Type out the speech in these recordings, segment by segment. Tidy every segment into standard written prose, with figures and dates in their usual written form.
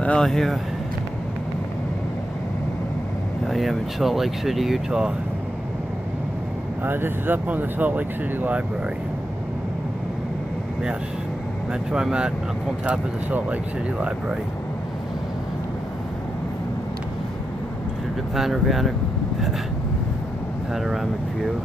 Well, here I am in Salt Lake City, Utah. This is up on the Salt Lake City Library. Yes, that's where I'm at, up on top of the Salt Lake City Library. This is the panoramic view.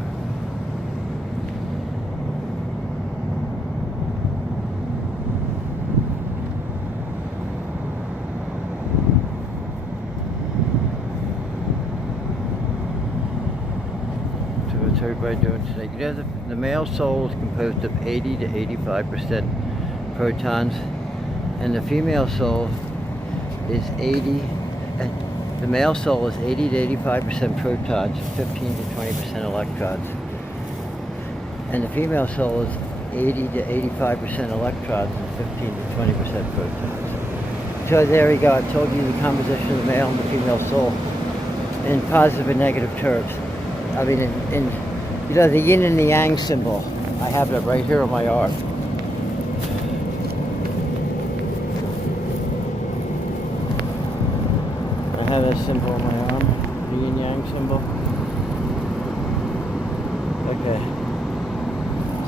What's everybody doing today? You know, the male soul is composed of 80 to 85% protons, and the female soul is 80. The male soul is 80 to 85% protons, 15 to 20% electrons, and the female soul is 80 to 85% electrons and 15 to 20% protons. So there we go. I told you the composition of the male and the female soul in positive and negative terms. I mean, in you know, the yin and the yang symbol. I have it right here on my arm. I have that symbol on my arm, the yin yang symbol. Okay.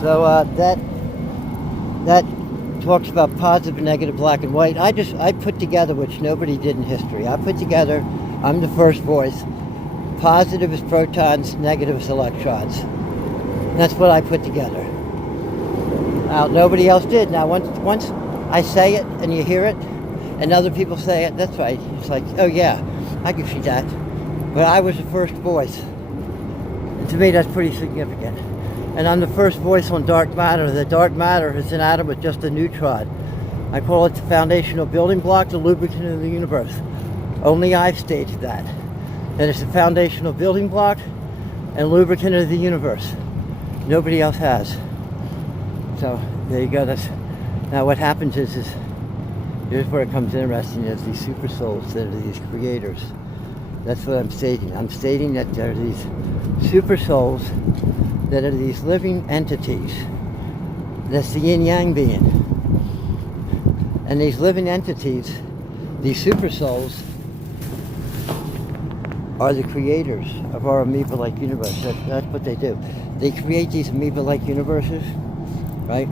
So that talks about positive and negative, black and white. I put together, which nobody did in history. I put together, I'm the first voice. Positive is protons, negative is electrons. That's what I put together. Now, nobody else did. Now, once I say it and you hear it, and other people say it, that's right. It's like, oh yeah, I can see that. But I was the first voice. And to me, that's pretty significant. And I'm the first voice on dark matter. The dark matter is an atom with just a neutron. I call it the foundational building block, the lubricant of the universe. Only I've stated that. That it's the foundational building block and lubricant of the universe. Nobody else has. So there you go. Now what happens is here's where it comes interesting. There's these super souls that are these creators. That's what I'm stating. I'm stating that there are these super souls that are these living entities. That's the yin yang being. And these living entities, these super souls, are the creators of our amoeba-like universe. That's what they do. They create these amoeba-like universes, right?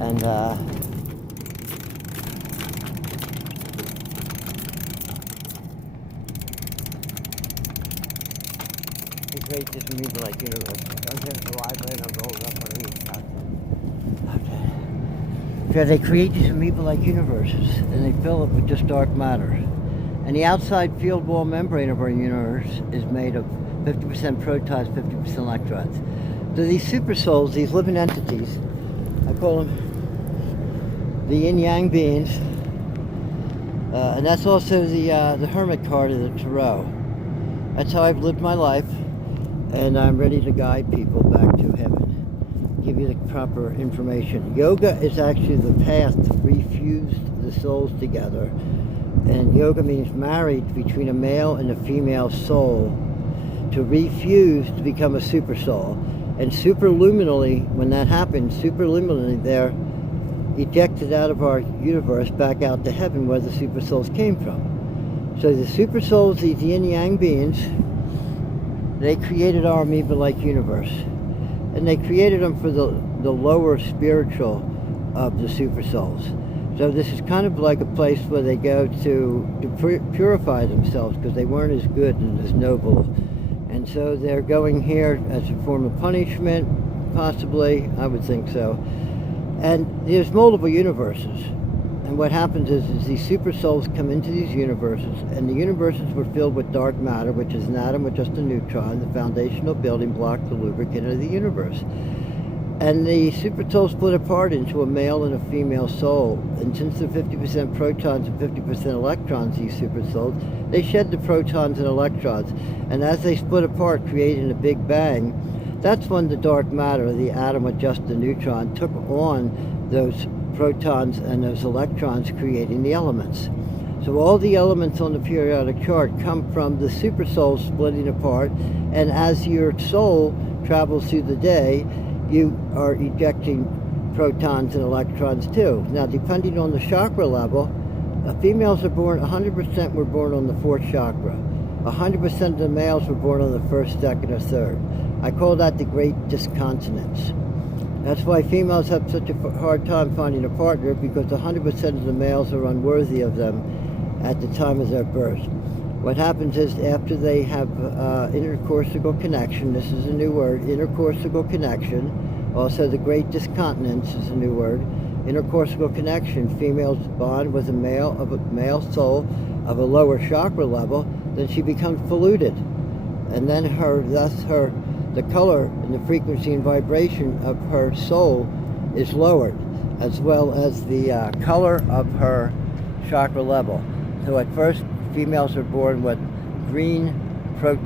And they create this amoeba-like universe. I'm here at the library and I'm rolling up one of these. Okay. So they create these amoeba-like universes and they fill it with just dark matter. And the outside field wall membrane of our universe is made of 50% protons, 50% electrons. So these super souls, these living entities, I call them the yin-yang beings, and that's also the hermit card of the tarot. That's how I've lived my life, and I'm ready to guide people back to heaven, give you the proper information. Yoga is actually the path to refuse the souls together. And yoga means marriage between a male and a female soul to refuse to become a super soul. And superluminally, when that happens, superluminally they're ejected out of our universe back out to heaven where the super souls came from. So the super souls, these yin-yang beings, they created our amoeba-like universe. And they created them for the lower spiritual of the super souls. So this is kind of like a place where they go to purify themselves because they weren't as good and as noble. And so they're going here as a form of punishment, possibly, I would think so. And there's multiple universes. And what happens is these super souls come into these universes, and the universes were filled with dark matter, which is an atom with just a neutron, the foundational building block, the lubricant of the universe. And the super soul split apart into a male and a female soul. And since they're 50% protons and 50% electrons, these super souls, they shed the protons and electrons. And as they split apart, creating a big bang, that's when the dark matter, the atom with just the neutron, took on those protons and those electrons, creating the elements. So all the elements on the periodic chart come from the super soul splitting apart. And as your soul travels through the day, you are ejecting protons and electrons too. Now, depending on the chakra level, females are born, 100% were born on the 4th chakra. 100% of the males were born on the 1st, 2nd, or 3rd. I call that the great discontinence. That's why females have such a hard time finding a partner, because 100% of the males are unworthy of them at the time of their birth. What happens is, after they have intercortical connection, this is a new word, intercortical connection, also the great discontinence is a new word, intercortical connection, females bond with a male soul of a lower chakra level, then she becomes polluted. And then the color and the frequency and vibration of her soul is lowered, as well as the color of her chakra level. So at first, females are born with green 80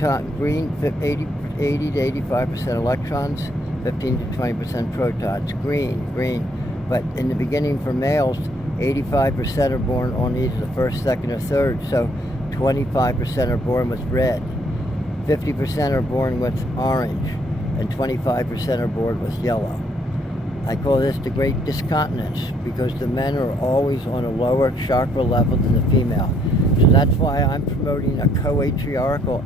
to 85% electrons, 15 to 20% protons, green. But in the beginning for males, 85% are born on either the 1st, 2nd, or 3rd, so 25% are born with red. 50% are born with orange, and 25% are born with yellow. I call this the great discontinence, because the men are always on a lower chakra level than the female. So that's why I'm promoting a co-atriarchal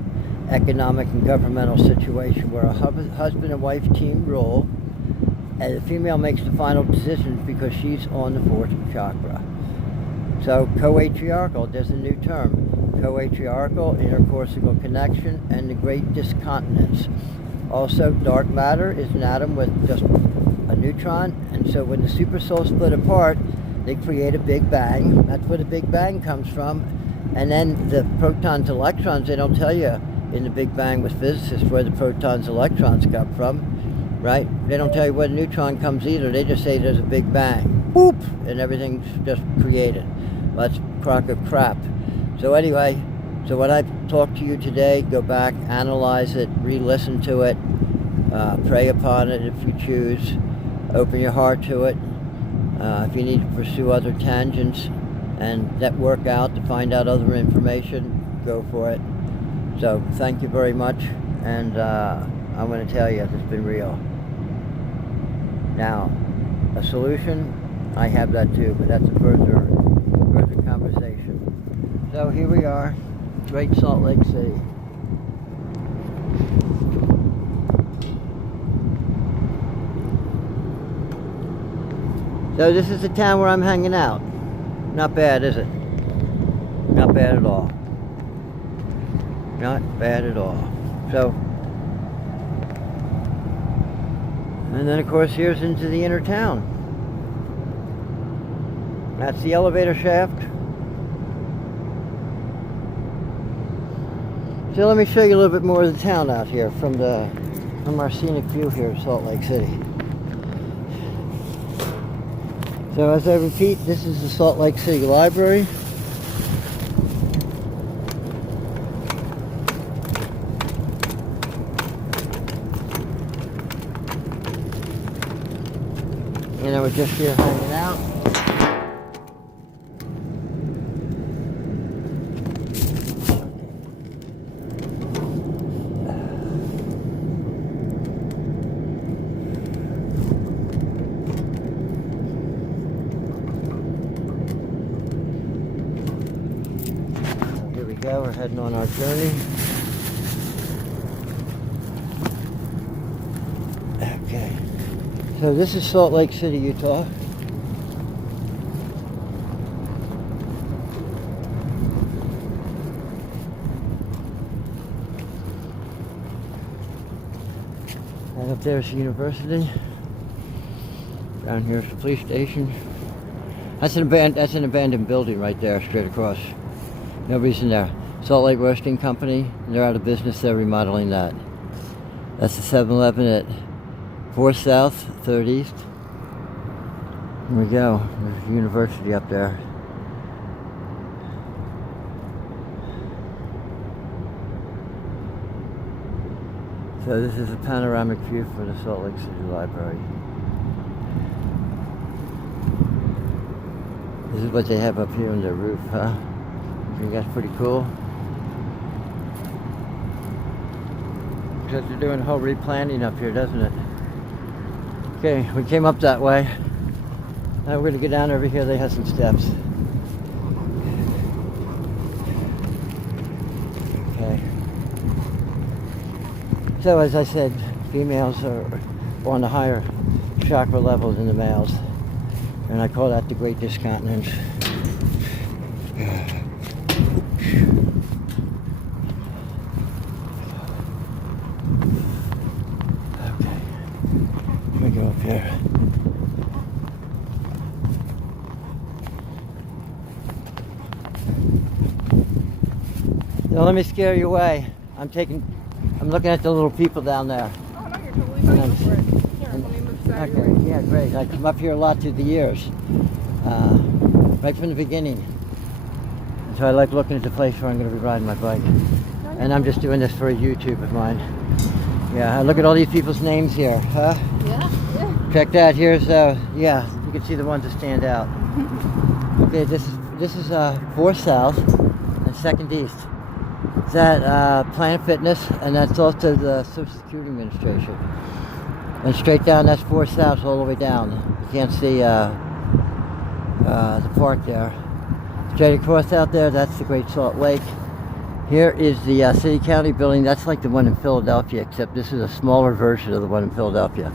economic and governmental situation where a husband and wife team rule, and the female makes the final decisions because she's on the 4th chakra. So co-atriarchal, there's a new term. Co-atriarchal, intercortical connection, and the great discontinence. Also, dark matter is an atom with just a neutron, and so when the supersouls split apart, they create a big bang. That's where the big bang comes from. And then the protons, electrons, they don't tell you in the big bang with physicists where the protons, electrons come from, right? They don't tell you where the neutron comes either. They just say there's a big bang. Boop! And everything's just created. Well, that's a crock of crap. So anyway, so when I talk to you today, go back, analyze it, re-listen to it, pray upon it if you choose, open your heart to it. If you need to pursue other tangents and network out to find out other information, go for it. So thank you very much, and I'm going to tell you, it's been real. Now, a solution, I have that too, but that's a further conversation. So here we are, Great Salt Lake City. So this is the town where I'm hanging out. Not bad, is it? Not bad at all. Not bad at all. So, and then of course here's into the inner town. That's the elevator shaft. So let me show you a little bit more of the town out here from our scenic view here of Salt Lake City. So as I repeat, this is the Salt Lake City Library. And I was just here hanging out. We're heading on our journey. Okay. So this is Salt Lake City, Utah. And up there's the university. Down here's the police station. That's an abandoned building right there, straight across. Nobody's in there. Salt Lake Roasting Company, they're out of business, they're remodeling that. That's the 7-Eleven at 4th South, 3rd East. Here we go, there's a university up there. So this is a panoramic view for the Salt Lake City Library. This is what they have up here on their roof, huh? I think that's pretty cool. Because they're doing a whole replanting up here, doesn't it? Okay, we came up that way. Now we're going to go down over here. They have some steps. Okay. So as I said, females are on the higher chakra level than the males. And I call that the Great Discontinence. Okay. Let me go up here. Don't let me scare you away. I'm looking at the little people down there. Oh, no, you're totally fine. Go for it. Here, let me move beside you. Okay, yeah, great. I come up here a lot through the years, right from the beginning. So I like looking at the place where I'm going to be riding my bike. And I'm just doing this for a YouTube of mine. Yeah, look at all these people's names here, huh? Yeah, yeah. Check that. Here's, yeah, you can see the ones that stand out. Okay, this is 4th South and 2nd East. Is that Planet Fitness, and that's also the Social Security Administration. And straight down, that's 4th South all the way down. You can't see the park there. Straight across out there, that's the Great Salt Lake. Here is the City County building. That's like the one in Philadelphia, except this is a smaller version of the one in Philadelphia.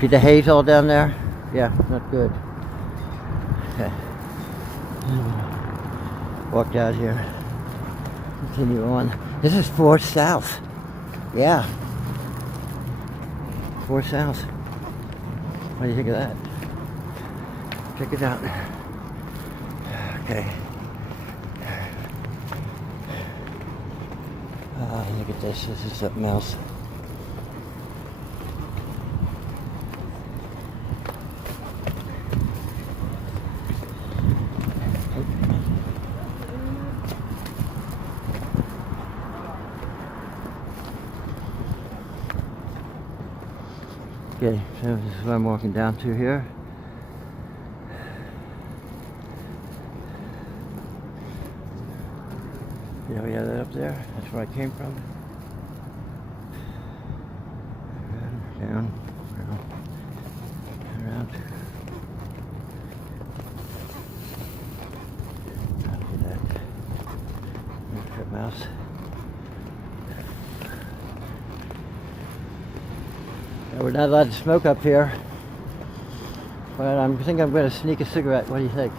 See the haze all down there? Yeah, not good. Okay. Walk out here. Continue on. This is 4th South. Yeah. 4th South. What do you think of that? Check it out. Okay. Look at this. This is something else. Okay, so this is what I'm walking down to here. Yeah, we have that up there. That's where I came from. Down, around. Copy that. Trip mouse. We're not allowed to smoke up here, but I think I'm going to sneak a cigarette. What do you think?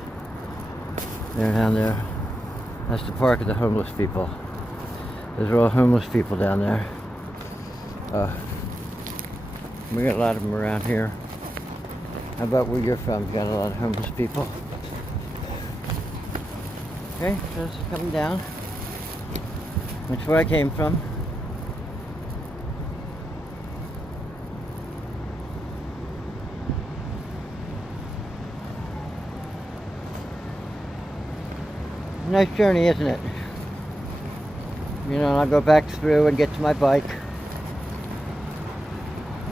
There, down there. That's the park of the homeless people. Those are all homeless people down there. We got a lot of them around here. How about where you're from? You got a lot of homeless people. Okay, so this is coming down. That's where I came from. Nice journey, isn't it? You know, I'll go back through and get to my bike.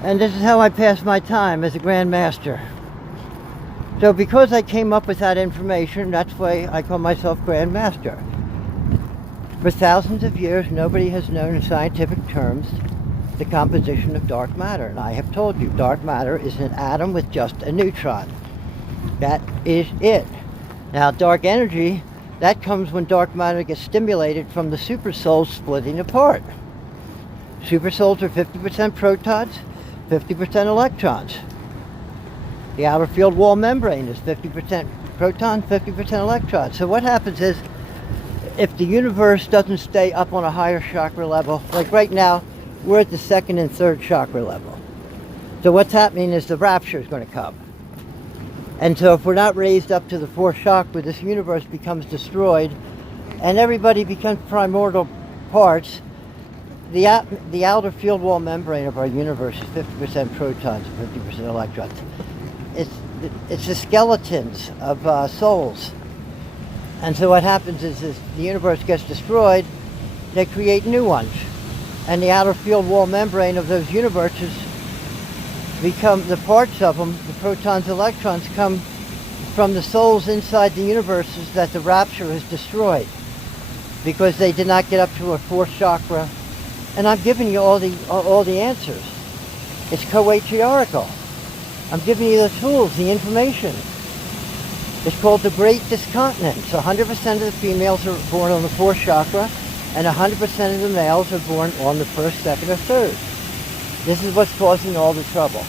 And this is how I pass my time as a Grand Master. So because I came up with that information, that's why I call myself Grand Master. For thousands of years, nobody has known in scientific terms the composition of dark matter. And I have told you, dark matter is an atom with just a neutron. That is it. Now, dark energy, that comes when dark matter gets stimulated from the supersouls splitting apart. Supersouls are 50% protons, 50% electrons. The outer field wall membrane is 50% proton, 50% electron. So what happens is, if the universe doesn't stay up on a higher chakra level, like right now, we're at the 2nd and 3rd chakra level. So what's happening is the rapture is going to come. And so if we're not raised up to the 4th chakra, this universe becomes destroyed, and everybody becomes primordial parts. The outer field wall membrane of our universe is 50% protons and 50% electrons. It's the skeletons of souls. And so what happens is the universe gets destroyed, they create new ones. And the outer field wall membrane of those universes become the parts of them, the protons, electrons, come from the souls inside the universes that the rapture has destroyed because they did not get up to a 4th chakra. And I'm giving you all the answers. It's coatriarchal. I'm giving you the tools, the information. It's called the Great Discontinence. 100% of the females are born on the fourth chakra, and 100% of the males are born on the first, second, or third. This is what's causing all the trouble.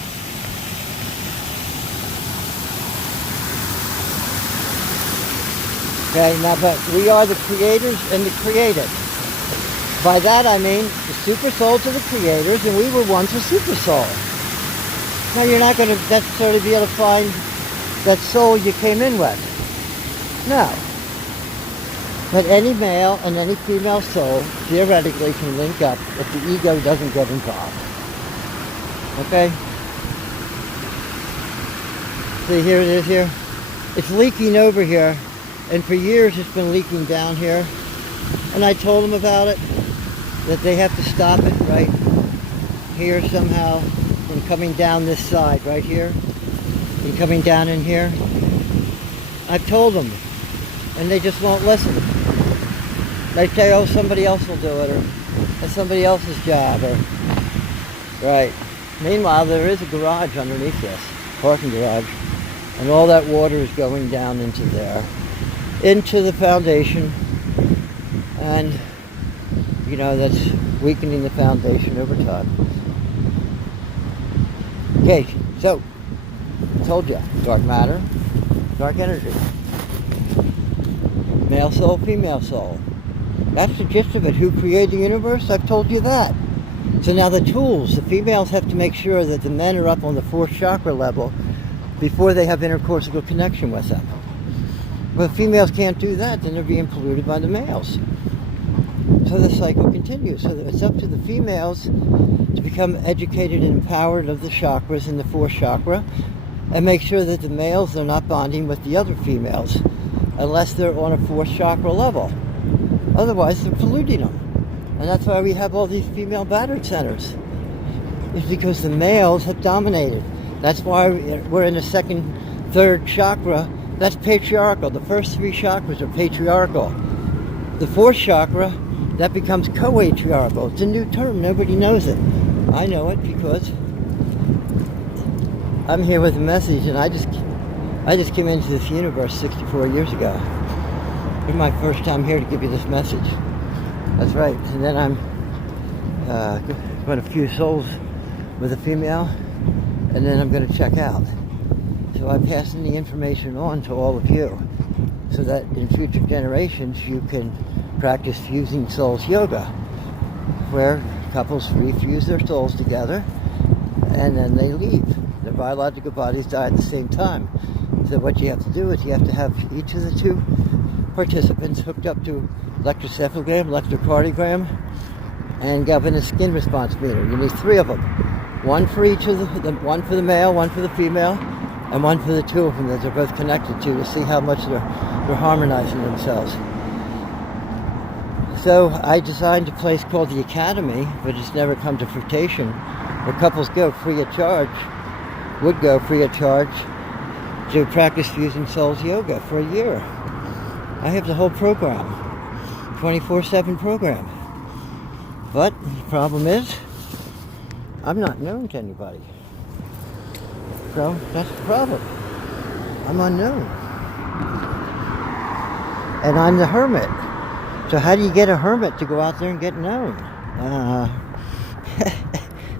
Okay, now, but we are the creators and the created. By that I mean the super souls are the creators, and we were once a super soul. Now you're not going to necessarily be able to find that soul you came in with. No. But any male and any female soul theoretically can link up if the ego doesn't get involved. Okay? See, here it is here. It's leaking over here, and for years it's been leaking down here. And I told them about it, that they have to stop it right here somehow from coming down this side right here and coming down in here. I've told them, and they just won't listen. They say, oh, somebody else will do it, or it's somebody else's job, or right. Meanwhile, there is a garage underneath this, parking garage, and all that water is going down into there, into the foundation, and you know, that's weakening the foundation over time. Okay, so, I told you, dark matter, dark energy. Male soul, female soul. That's the gist of it. Who created the universe? I've told you that. So now the tools, the females have to make sure that the men are up on the fourth chakra level before they have intercortical connection with them. But if females can't do that, then they're being polluted by the males. So the cycle continues. So it's up to the females to become educated and empowered of the chakras in the fourth chakra and make sure that the males are not bonding with the other females unless they're on a fourth chakra level. Otherwise, they're polluting them. And that's why we have all these female battered centers. It's because the males have dominated. That's why we're in the second, third chakra. That's patriarchal. The first three chakras are patriarchal. The fourth chakra, that becomes co-atriarchal. It's a new term. Nobody knows it. I know it because I'm here with a message, and I just came into this universe 64 years ago. It's my first time here to give you this message. That's right. And then I'm going to fuse souls with a female, and then I'm going to check out. So I'm passing the information on to all of you so that in future generations you can practice fusing souls yoga, where couples refuse their souls together and then they leave. Their biological bodies die at the same time. So what you have to do is you have to have each of the two participants hooked up to electrocephalogram, electrocardiogram, and galvanic skin response meter. You need three of them. One for each of one for the male, one for the female, and one for the two of them that they're both connected to see how much they're harmonizing themselves. So I designed a place called the Academy, but it's never come to fruition, where couples go free of charge, would go free of charge to practice fusing souls yoga for a year. I have the whole program, 24/7 program. But the problem is, I'm not known to anybody. So that's the problem. I'm unknown. And I'm the hermit. So how do you get a hermit to go out there and get known?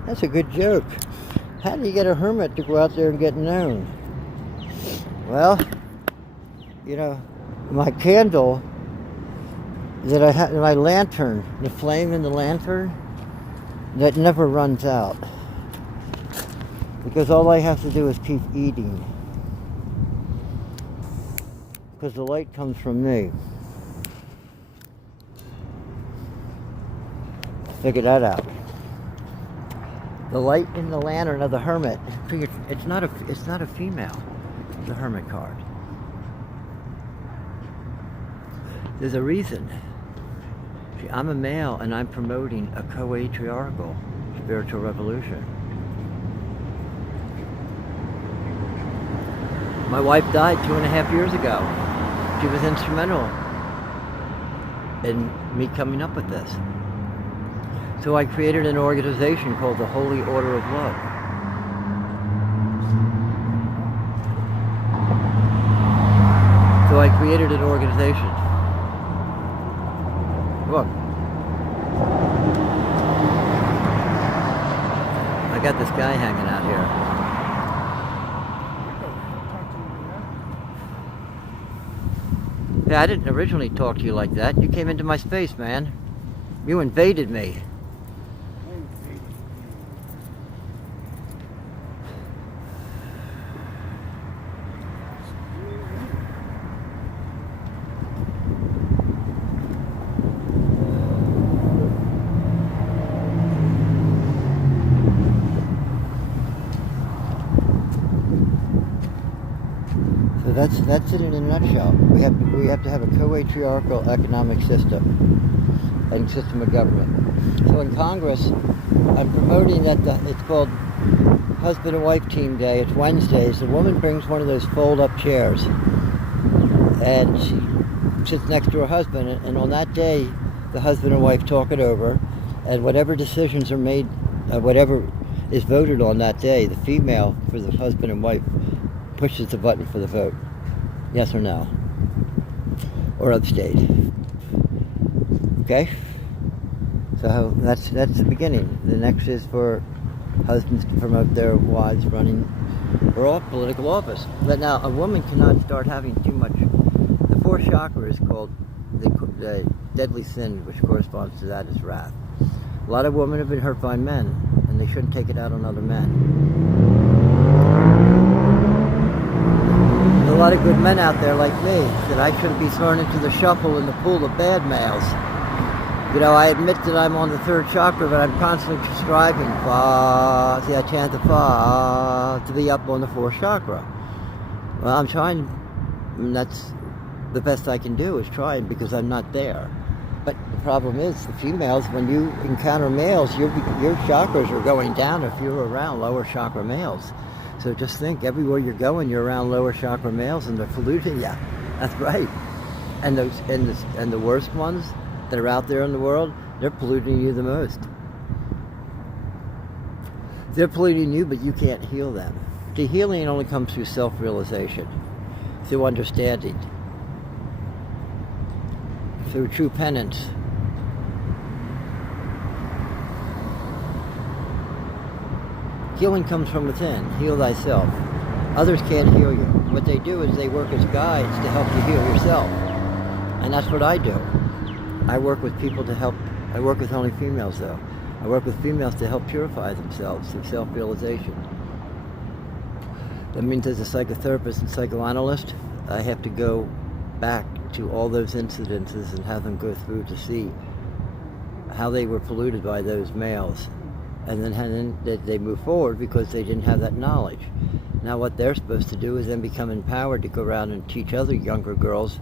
That's a good joke. How do you get a hermit to go out there and get known? Well, you know, my candle that I have, my lantern, the flame in the lantern, that never runs out. Because all I have to do is keep eating. Because the light comes from me. Figure that out. The light in the lantern of the hermit. It's not a female. The hermit card. There's a reason. See, I'm a male and I'm promoting a co-atriarchal spiritual revolution. My wife died 2.5 years ago. She was instrumental in me coming up with this. So I created an organization called the Holy Order of Love. So I created an organization. Look. I got this guy hanging out here. Yeah, I didn't originally talk to you like that. You came into my space, man. You invaded me. So that's it in a nutshell. We have to have a co-patriarchal economic system and system of government. So in Congress, I'm promoting that it's called Husband and Wife Team Day. It's Wednesdays. The woman brings one of those fold-up chairs, and she sits next to her husband. And on that day, the husband and wife talk it over, and whatever decisions are made, whatever is voted on that day, the female for the husband and wife pushes the button for the vote. Yes or no? Or abstain. Okay? So that's the beginning. The next is for husbands to promote their wives running for political office. But now a woman cannot start having too much. The fourth chakra is called the deadly sin, which corresponds to that is wrath. A lot of women have been hurt by men, and they shouldn't take it out on other men. There's a lot of good men out there like me that I shouldn't be thrown into the shuffle in the pool of bad males. You know, I admit that I'm on the third chakra, but I'm constantly striving I chant the to be up on the fourth chakra. Well, I'm trying, and that's the best I can do is trying because I'm not there. But the problem is, the females, when you encounter males, your chakras are going down if you're around lower chakra males. So just think, everywhere you're going, you're around lower chakra males, and they're polluting you. That's right. And the worst ones that are out there in the world, they're polluting you the most. They're polluting you, but you can't heal them. The healing only comes through self-realization, through understanding, through true penance. Healing comes from within. Heal thyself. Others can't heal you. What they do is they work as guides to help you heal yourself. And that's what I do. I work with people to help. I work with only females, though. I work with females to help purify themselves through self-realization. That means as a psychotherapist and psychoanalyst, I have to go back to all those incidences and have them go through to see how they were polluted by those males. And then they move forward because they didn't have that knowledge. Now what they're supposed to do is then become empowered to go around and teach other younger girls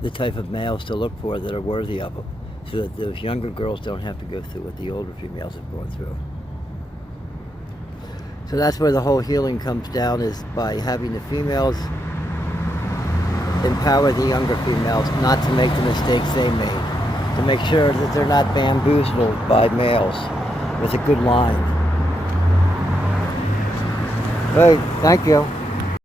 the type of males to look for that are worthy of them, so that those younger girls don't have to go through what the older females have gone through. So that's where the whole healing comes down, is by having the females empower the younger females not to make the mistakes they made, to make sure that they're not bamboozled by males with a good line. Hey, thank you.